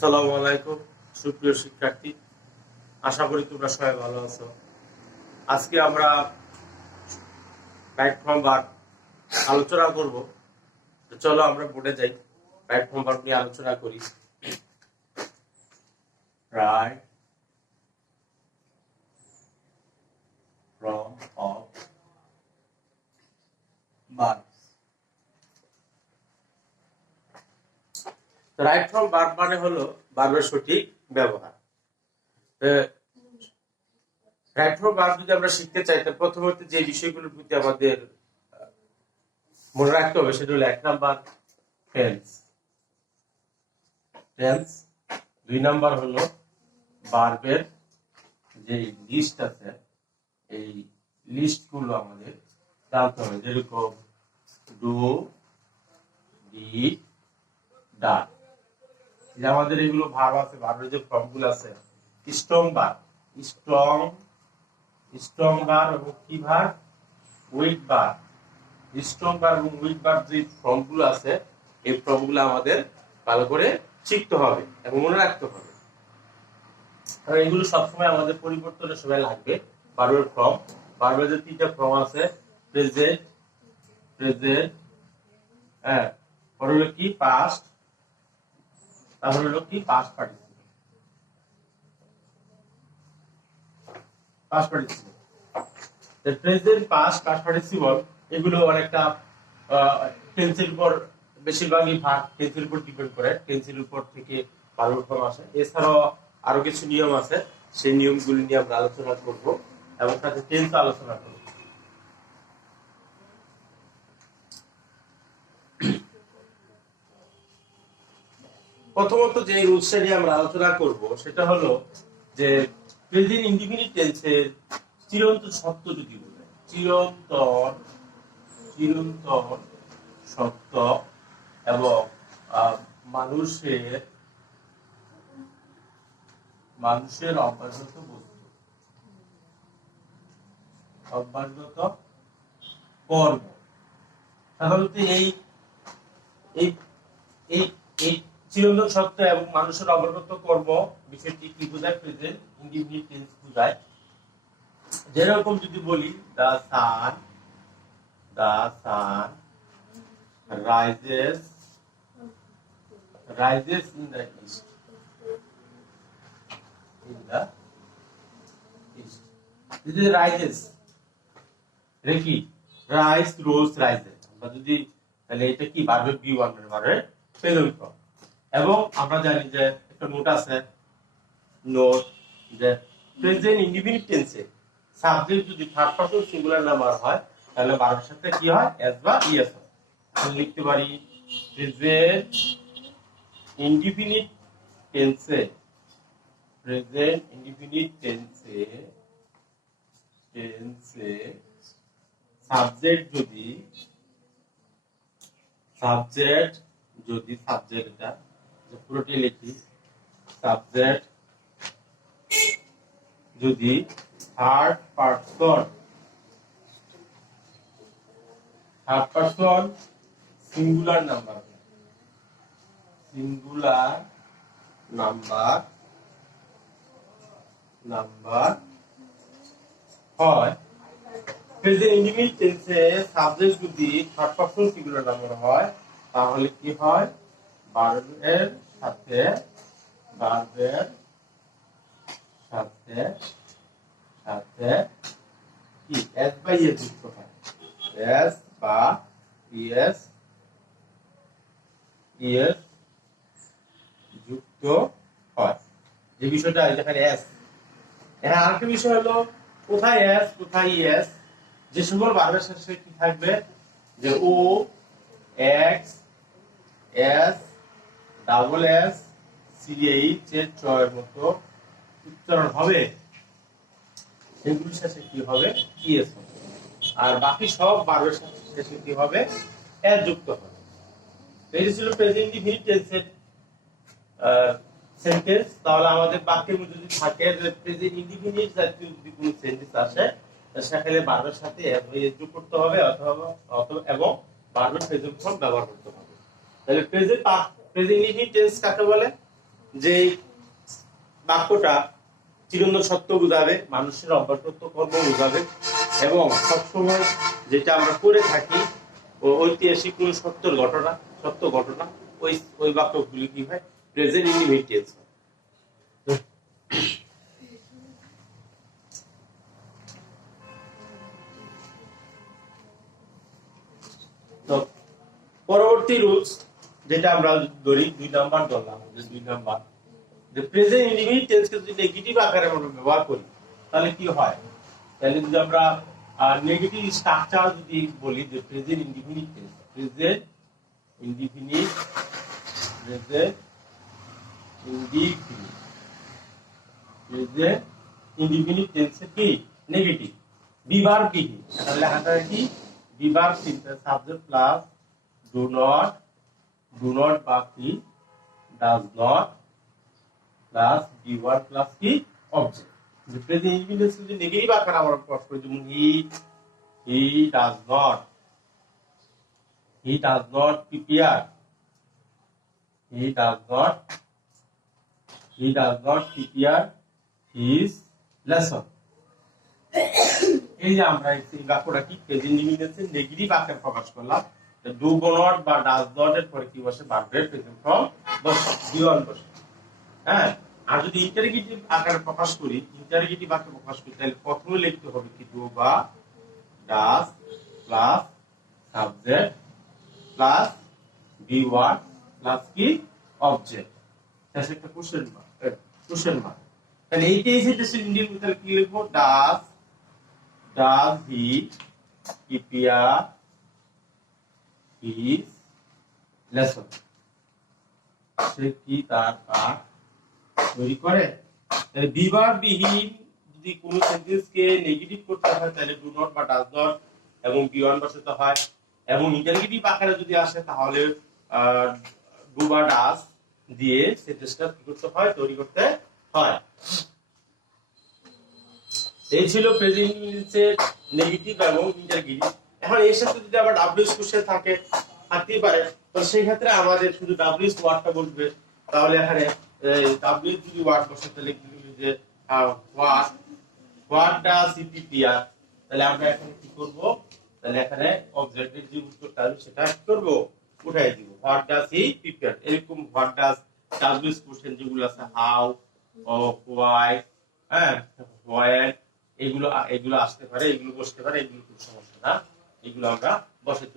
আসসালামু আলাইকুম সুপ্রিয় শিক্ষার্থী, আশা করি তোমরা সবাই ভালো আছো। আজকে আমরা রাইট ফ্রম ভার্ব আলোচনা করব। চলো আমরা বোর্ডে যাই, রাইট ফ্রম ভার্ব নিয়ে আলোচনা করি। Right from of verb. Right from verb মানে হলো ভার্বের সঠিক ব্যবহার। রাইট ফ্রম ভার্ব যদি আমরা শিখতে চাই, তাহলে প্রথমত যে বিষয়গুলোর প্রতি আমাদের মনে রাখতে হবে সেটা হলো 1 নাম্বার টেন্স, দুই নাম্বার হলো ভার্বের যে লিস্ট আছে, এই লিস্ট গুলো আমাদের জানতে হবে, যেরকম ডু, ডি, ডান। আমাদের এগুলো ভার্ব আছে, ভার্বের যে ফর্ম গুলো আছে, স্ট্রং ভার্ব, স্ট্রং ভার্ব এবং কি verb, week verb. Strong verb এবং উইক ভার্ব যে ফর্ম গুলো আছে, এই ফর্ম গুলো আমাদের ভালো করে শিখতে হবে এবং মনে রাখতে হবে, কারণ এগুলো সবসময় আমাদের পরিবর্তনের সময় লাগবে। ভার্বের ফর্ম, ভার্বের যে 3টা ফর্ম আছে, প্রেজেন্ট, হ্যাঁ, পরে হলো কি পাস্ট, তারপরে হলো কি past participle, present, past, past participle এগুলো অনেকটা টেন্সের উপর, বেশিরভাগই ভাগ টেন্সের উপর ডিপেন্ড করে, টেন্সের উপর থেকে ভার্বের ফর্ম আসে। এছাড়াও আরো কিছু নিয়ম আছে, সেই নিয়মগুলি নিয়ে আমরা আলোচনা করব এবং সাথে টেন্স আলোচনা করব। প্রথমত যে রুলসটা নিয়ে আমরা আলোচনা করব সেটা হলো যে প্রেজেন্ট ইনডিফিনিট টেন্সের চিরন্তন সত্য যদি বলে, চিরন্তন সত্য এবং মানুষের অভ্যাসগত বস্তু, অভ্যাসগত কর্ম। সাধারণত এই এই এই এই চিরন্তন সত্য এবং মানুষের অভ্যাসগত কর্ম বিষয়টি কি বোঝায়? প্রেজেন্ট ইনডিফিনিট টেন্স বোঝায়। যেরকম যদি বলি the sun rises in the east, this is rises, কি rise, rose, rises। আমরা যদি তাহলে এটা কি ভার্বের B1 মানে প্রেজেন্ট ফর্ম। এবং আমরা জানি যে একটা নোট আছে, নোট যে প্রেজেন্ট ইনডিফিনিট টেন্সে সাবজেক্ট যদি থার্ড পারসন সিঙ্গুলার নাম্বার হয়, তাহলে ভার্বের সাথে কি হয়? এস বা ইএস হয়। তাহলে লিখতে পারি প্রেজেন্ট ইনডিফিনিট টেন্সে, প্রেজেন্ট ইনডিফিনিট টেন্সে সাবজেক্ট যদি এটা পুরোটি লিখি, সাবজেক্ট যদি থার্ড পারসন সিঙ্গুলার নাম্বার হয়, প্রেজেন্ট ইনডিফিনিট টেন্সে সাবজেক্ট যদি থার্ড পারসন সিঙ্গুলার নাম্বার হয়, তাহলে কি হয়? ভার্বের সাথে কি এস বা ইএস যুক্ত হয়, এস বা ইএস যুক্ত হয়। যে বিষয়টা যেখানে এস। হ্যাঁ, আরেকটা বিষয় হলো কোথায় এস কোথায় ইএস। যে সকল ভার্বের শেষে কি থাকবে, যে O, X, S, double S, CH এর চয়ের মতো উচ্চারণ হবে, সেগুলোর শেষে কি হবে? ইএস হবে। আর বাকি সব ভার্বের শেষে কি হবে? এস যুক্ত হবে। এই ছিল প্রেজেন্ট ইনডিফিনিট টেন্সের সেন্টেন্স। তাহলে আমাদের বাক্যের মধ্যে যদি থাকে যে প্রেজেন্ট ইনডিফিনিট জাতীয় যদি কোনো সেন্টেন্স আসে, সেখানে ভার্বের সাথে এস যোগ করতে হবে অথবা এবং ভার্বের প্রেজেন্ট ফর্ম ব্যবহার করতে হবে। তাহলে প্রেজেন্ট ইনডিফিনিট টেন্স কাকে বলে? যে বাক্যটা চিরন্তন সত্য বোঝাবে, মানুষের অভ্যাসগত কর্ম বোঝাবে, এবং সবসময় যেটা আমরা করে থাকি ঐতিহাসিক কোন সত্য ঘটনা, ওই ওই বাক্যগুলি কি হয়, প্রেজেন্ট ইনডিফিনিট টেন্স হয়। তো পরবর্তী রুলস যেটা আমরা ধরি 2 নাম্বার ধরলাম, যে 2 নাম্বার যে প্রেজেন্ট ইনডিফিনিট টেন্সকে যদি নেগেটিভ আকারে আমরা ব্যবহার করি তাহলে কি হয়, তাহলে যদি আমরা নেগেটিভ স্ট্রাকচার যদি বলি যে present indefinite tense, present indefinite indefinite টেন্সে কি নেগেটিভ বিভার বিহীন, তাহলে লেখাটা কি বিভার তিনটা সাবজেক্ট প্লাস ডু নট বা কি ডাজ নট প্লাস বিভার প্লাস কি অবজেক্ট। যে প্রেজেন্ট ইনডিফিনিট যদি নেগেটিভ আকারে আমরা প্রকাশ করি, যেমন he does not prepare, he does not prepare his lesson। এই যে আমরা এই বাক্যটা কি প্রেজেন্ট ইনডিফিনিটে নেগেটিভ আকারে প্রকাশ করলাম, ডু নট বা ডাজ নট এর পরে কি বসে, ভার্বের প্রেজেন্ট ফর্ম বসে, বিওয়ান বসে। হ্যাঁ, আর যদি ইন্টারোগেটিভ আকারে প্রকাশ করি, তাহলে প্রথমে লিখতে হবে কি ডু বা does plus subject plus V one plus কি অবজেক্ট, শেষে একটা কোশ্চেন মার্ক। তাহলে এই কেসে টেস্টেড ইন্ডিয়ান তাহলে কি লিখবো, does he prepare his lesson, সে কি তার পাঠ তৈরি করে। তাহলে বিভার বিহীন যদি কোনো সেন্টেন্সকে নেগেটিভ করতে হয় তাহলে ডু নট বা ডাজ নট এবং বি1 বসাতে হয়, এবং ইন্টারোগেটিভ আকারে যদি আসে তাহলে ডু বা ডাজ দিয়ে সেন্টেন্সটা কি করতে হয়, তৈরি করতে হয়। এই ছিল প্রেজেন্ট ইনডিফিনিটের নেগেটিভ এবং ইন্টারোগেটিভ। এখন এর সাথে যদি আবার ডাব্লিউএস কোশ্চেন থাকতেই পারে, তো সেই ক্ষেত্রে আমাদের শুধু ডাব্লিউএস ওয়ার্ডটা বলবে। তাহলে এখানে ডাব্লিউএস যদি ওয়ার্ড বসে তাহলে কি লিখবে যে হোয়াট ডাজ হি প্রিপেয়ার, তাহলে আমরা এখানে কি করব, তাহলে এখানে অবজেক্টের যে উত্তরটা আছে সেটা কি করব, উঠাই দিব। হোয়াট ডাজ হি প্রিপেয়ার, এরকম হোয়াট ডাজ ডাব্লিউএস কোশ্চেন যেগুলো আছে হাউ ও হোয়াই, হ্যাঁ হোয়েন, এগুলো আসতে পারে, এগুলো বসতে পারে, এগুলো কোনো সমস্যা না, এগুলো আমরা বসাই।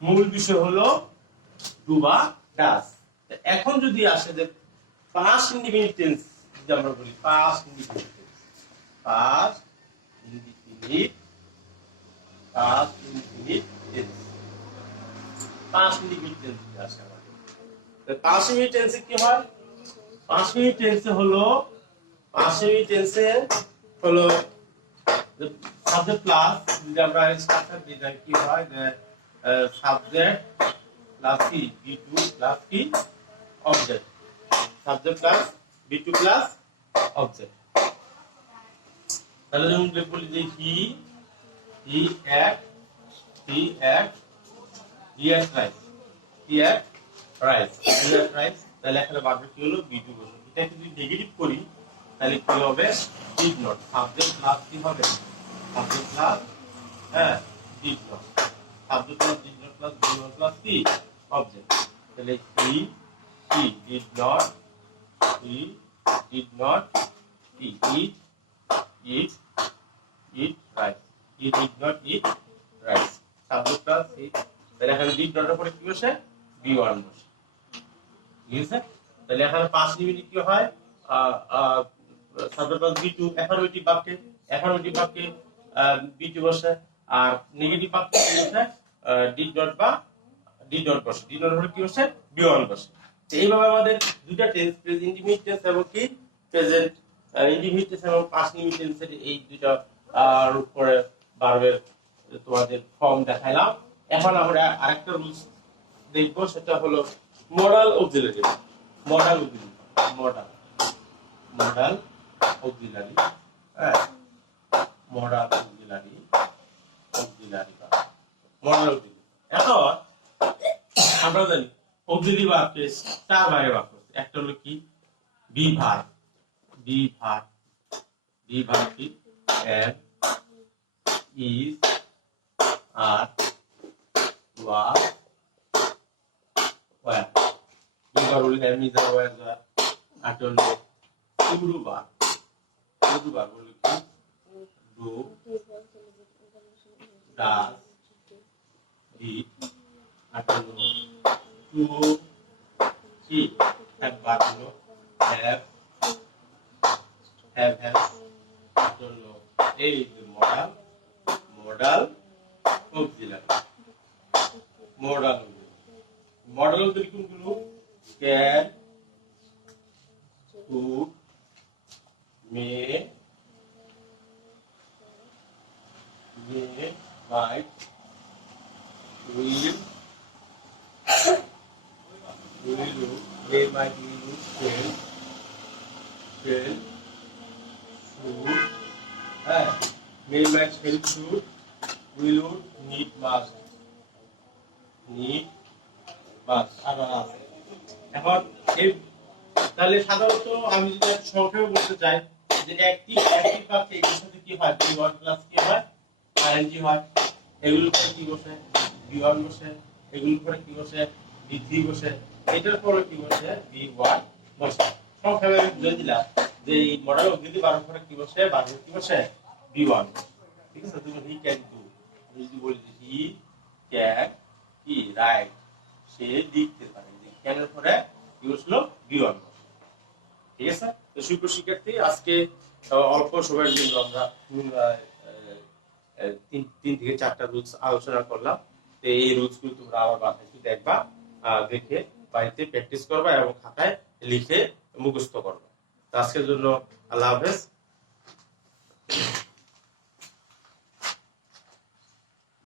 মূল বিষয় হলো ডু বা ডাজ। এখন যদি আসে যে পাস্ট ইনডিফিনিট টেন্স, যদি আমরা বলি পাস্ট ইনডিফিনিট টেন্স আসে আমাদের। পাস্ট ইনডিফিনিট টেন্সে কি হয়, পাস্ট ইনডিফিনিট টেন্সে হলো সাবজেক্ট প্লাস, যদি আমরা স্ট্রাকচার দিই তাহলে কি হয় যে সাবজেক্ট প্লাস কি বি2 প্লাস কি object, subject plus B2 plus object. তাহলে যেমন বলি যে হি এট রাইস, তাহলে এখানে ভার্ব কি হলো বি2 বসে। এটা যদি নেগেটিভ করি তাহলে কি হবে, ডিড নট, সাবজেক্ট প্লাস কি হবে, subject plus did not, subject plus did not plus V one plus কি অবজেক্ট। তাহলে he did not eat rice, he did not eat rice, subject plus he, তাহলে এখানে ডিড নট এর পরে কি বসে, বি1 বসে। ঠিক আছে, তাহলে এখানে পাঁচ ইনডিফিনিট কি হয়, সাবজেক্ট প্লাস বি2, অ্যাফারমেটিভ বাক্যে বি2 বসে, আর নেগেটিভ বাক্যে কি বসে, ডিড নট বা ডিড নট বসে, ডিড নট এর পরে কি বসে, বি1 বসে। তো এইভাবে আমাদের দুইটা টেন্স, প্রেজেন্ট ইনডিফিনিট টেন্স এবং কি প্রেজেন্ট ইনডিফিনিট টেন্স এবং পাস্ট ইনডিফিনিট টেন্সের এই দুইটা উপরে ভার্বের তোমাদের ফর্ম দেখাইলাম। এখন আমরা আরেকটা রুলস দেখবো, সেটা হলো মডাল অক্সিলারি। মডাল অক্সিলারি, হ্যাঁ মডাল অক্সিলারি। এখন আমরা জানি অক্সিলারি ভার্বকে চার ভাগে ভাগ করতে। একটা হলো কি be verb, be verb, be verb কি am is are was were, be verb হলো am is are was were. আরেকটা হলো টু ভার্ব, টু ভার্ব হলো কি ডু ডাজ ডিড। আরেকটা হলো টু কি হ্যাভ ভার্ব হলো হ্যাভ হ্যাভ। আরেকটা হলো এই যে modal, modal auxiliary, modal modal auxiliary কোনগুলো can could may might will may might will shall shall should, হ্যাঁ may might shall should will would need must, need must আর আছে। এখন এই তাহলে সাধারণত আমি যদি সংক্ষেপে বলতে চাই যে অ্যাক্টিভ বাক্যে এর সাথে কি হয় বি1 প্লাস কি হয় আইএনজি হয়, এগুলোর পরে কি বসে বি1 বসে, এগুলোর পরে কি বসে বি3 বসে, এটার পরে কি বসে বি1 বসে। সংক্ষেপে আমি বুঝিয়ে দিলাম যে এই মডেল অগ্নিতি বারো পরে কি বসে বারো কি বসে বি1। ঠিক আছে, তুমি হি ক্যান ডু, আমি যদি বলি যে হি ক্যান কি রাইট, সে লিখতে পারে, যে ক্যানের পরে কি বসলো বি1। ঠিক আছে, তো সুপ্রিয় শিক্ষার্থী আজকে অল্প সময়ের জন্য আমরা তিন থেকে চারটা রুলস আলোচনা করলাম। তো এই রুলস গুলো তোমরা আবার বাসায় একটু দেখবা, দেখে বাড়িতে প্র্যাকটিস করবা এবং খাতায় লিখে মুখস্থ করবা। তো আজকের জন্য আল্লাহ হাফেজ।